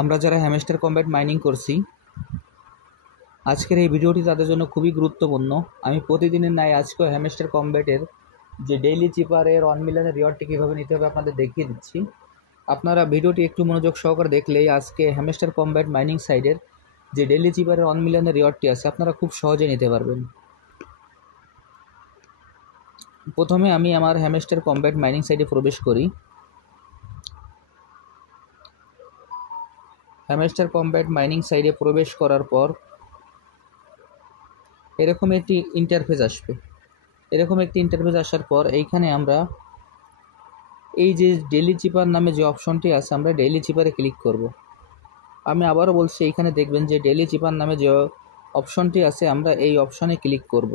আমরা যারা hamster combat mining করছি, আজকের এই ভিডিওটি তাদের জন্য খুবই গুরুত্বপূর্ণ। আমি প্রতিদিনের ন্যায় আজকেও হ্যামস্টার কম্ব্যাটের যে ডেইলি চিপারের 1 মিলিয়নের রিওয়ার্ডটি কীভাবে নিতে হবে আপনাদের দেখিয়ে দিচ্ছি। আপনারা ভিডিওটি একটু মনোযোগ সহকারে দেখলেই আজকে হ্যামস্টার কম্ব্যাট মাইনিং সাইডের যে ডেইলি চিপারের 1 মিলিয়নের রিওয়ার্ডটি আছে আপনারা খুব সহজে নিতে পারবেন। প্রথমে আমি আমার হ্যামস্টার কম্ব্যাট মাইনিং সাইডে প্রবেশ করি। হ্যামস্টার কম্ব্যাট মাইনিং সাইডে প্রবেশ করার পর এরকম একটি ইন্টারফেস আসবে। এরকম একটি ইন্টারফেস আসার পর এইখানে আমরা এই যে ডেইলি চিপার নামে যে অপশনটি আছে আমরা ডেইলি চিপারে ক্লিক করব। আমি আবারও বলছি, এইখানে দেখবেন যে ডেইলি চিপার নামে যে অপশনটি আছে আমরা এই অপশনে ক্লিক করব।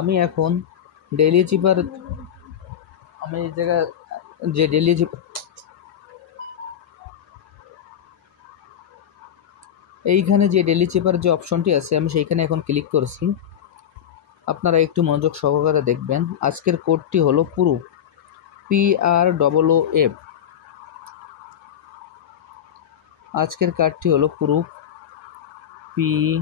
আমি এখন ডেইলি চিপার আমি এই জায়গায় যে ডেইলি চিপার এইখানে যে ডেইলি চিপার যে অপশনটি আছে আমি সেইখানে এখন ক্লিক করছি। আপনারা একটু মনোযোগ সহকারে দেখবেন। আজকের কোডটি হলো পুরো PROOF। আজকের কার্ডটি হলো পুরো PROOF।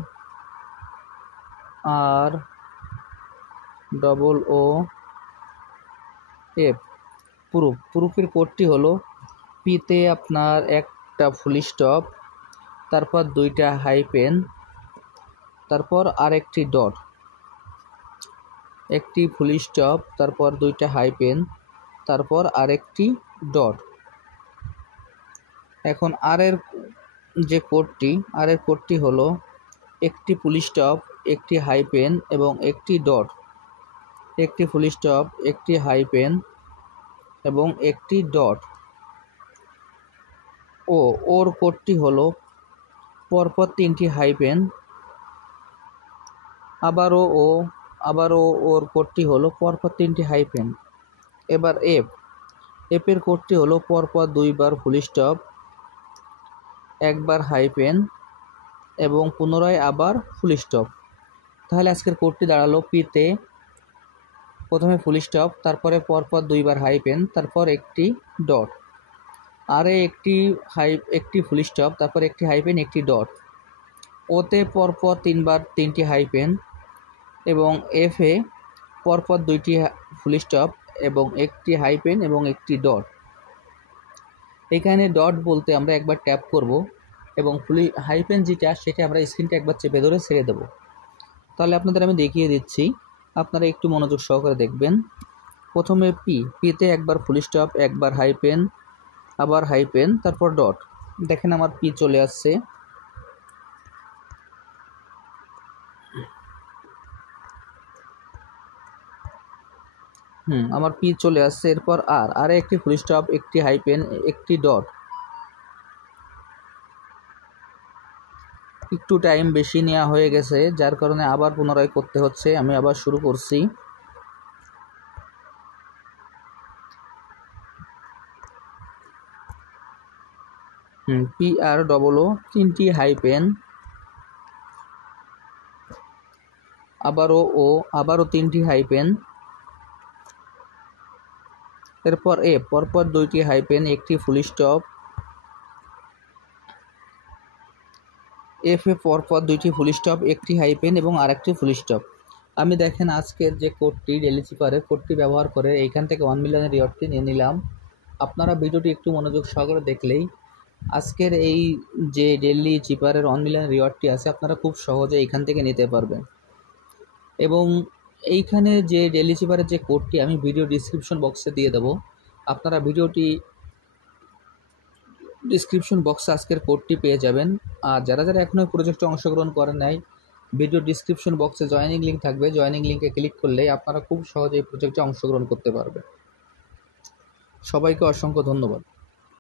প্রুফের কোডটি হলো পিতে আপনার একটা ফুল স্টপ, তারপর 2টা হাইপেন, তারপর আরেকটি ডট, একটি ফুল স্টপ, তারপর 2টা হাইপেন, তারপর আরেকটি ডট। এখন আর এর কোডটি হলো একটি ফুল স্টপ, একটি হাইপেন এবং একটি ডট, একটি ফুল স্টপ, একটি হাইপেন এবং একটি ডট। ওর কোডটি হলো পরপর 3টি হাইপেন, আবারও ওর কোডটি হলো পরপর 3টি হাইপেন। এবার এফের কোডটি হলো পরপর 2বার ফুল স্টপ, একবার হাইপেন এবং পুনরায় আবার ফুল স্টপ। তাহলে আজকের কোডটি দাঁড়ালো পিতে প্রথমে ফুল স্টপ, তারপরে পরপর 2বার হাইপেন, তারপর একটি ডট, আরে একটি ফুল স্টপ, তারপর একটি হাইপেন, একটি ডট। ওতে পরপর 3বার 3টি হাইপেন এবং এফে পরপর 2টি ফুল স্টপ এবং একটি হাইপেন এবং একটি ডট। এখানে ডট বলতে আমরা একবার ট্যাপ করব এবং হাইপেন যেটা সেটা আমরা স্ক্রিনটা একবার চেপে ধরে ছেড়ে দেব। তাহলে আপনাদের আমি দেখিয়ে দিচ্ছি, আপনারা একটু মনোযোগ সহকারে দেখবেন। প্রথমে পিতে একবার ফুল স্টপ, একবার হাইপেন, আবার হাইপেন, তারপর ডট। দেখেন আমার পি চলে আসছে। আমার পি চলে আসছে। এরপর আরে একটি ফুল স্টপ, একটি হাইপেন, একটি ডট। একটু টাইম বেশি নেওয়া হয়ে গেছে, যার কারণে আবার পুনরায় করতে হচ্ছে। আমি আবার শুরু করছি। PROO 3টি হাইপেন, আবারও 3টি হাইপেন, এরপর পরপর 2টি হাইপেন, একটি ফুল স্টপ, এফে পরপর 2টি ফুল স্টপ, একটি হাইপেন এবং আরেকটি ফুল স্টপ। আমি দেখেন আজকের যে কোডটি ডেইলি চিপারের কোডটি ব্যবহার করে এইখান থেকে 1 মিলিয়নের রিওয়ার্ডটি নিয়ে নিলাম। আপনারা ভিডিওটি একটু মনোযোগ সহকারে দেখলেই আজকের এই যে ডেইলি চিপারের 1 মিলিয়নের রিওয়ার্ডটি আছে আপনারা খুব সহজে এইখান থেকে নিতে পারবেন। এবং এইখানে যে ডেইলি চিপারের যে কোডটি আমি ভিডিও ডিসক্রিপশন বক্সে দিয়ে দেবো। আপনারা ভিডিওটি ডিসক্রিপশন বক্সে আজকের কোডটি পেয়ে যাবেন। আর যারা এখনও প্রজেক্টে অংশগ্রহণ করেন নাই, ভিডিও ডিসক্রিপশন বক্সে জয়েনিং লিঙ্ক থাকবে। জয়েনিং লিঙ্কে ক্লিক করলেই আপনারা খুব সহজে এই প্রজেক্টে অংশগ্রহণ করতে পারবেন। সবাইকে অসংখ্য ধন্যবাদ।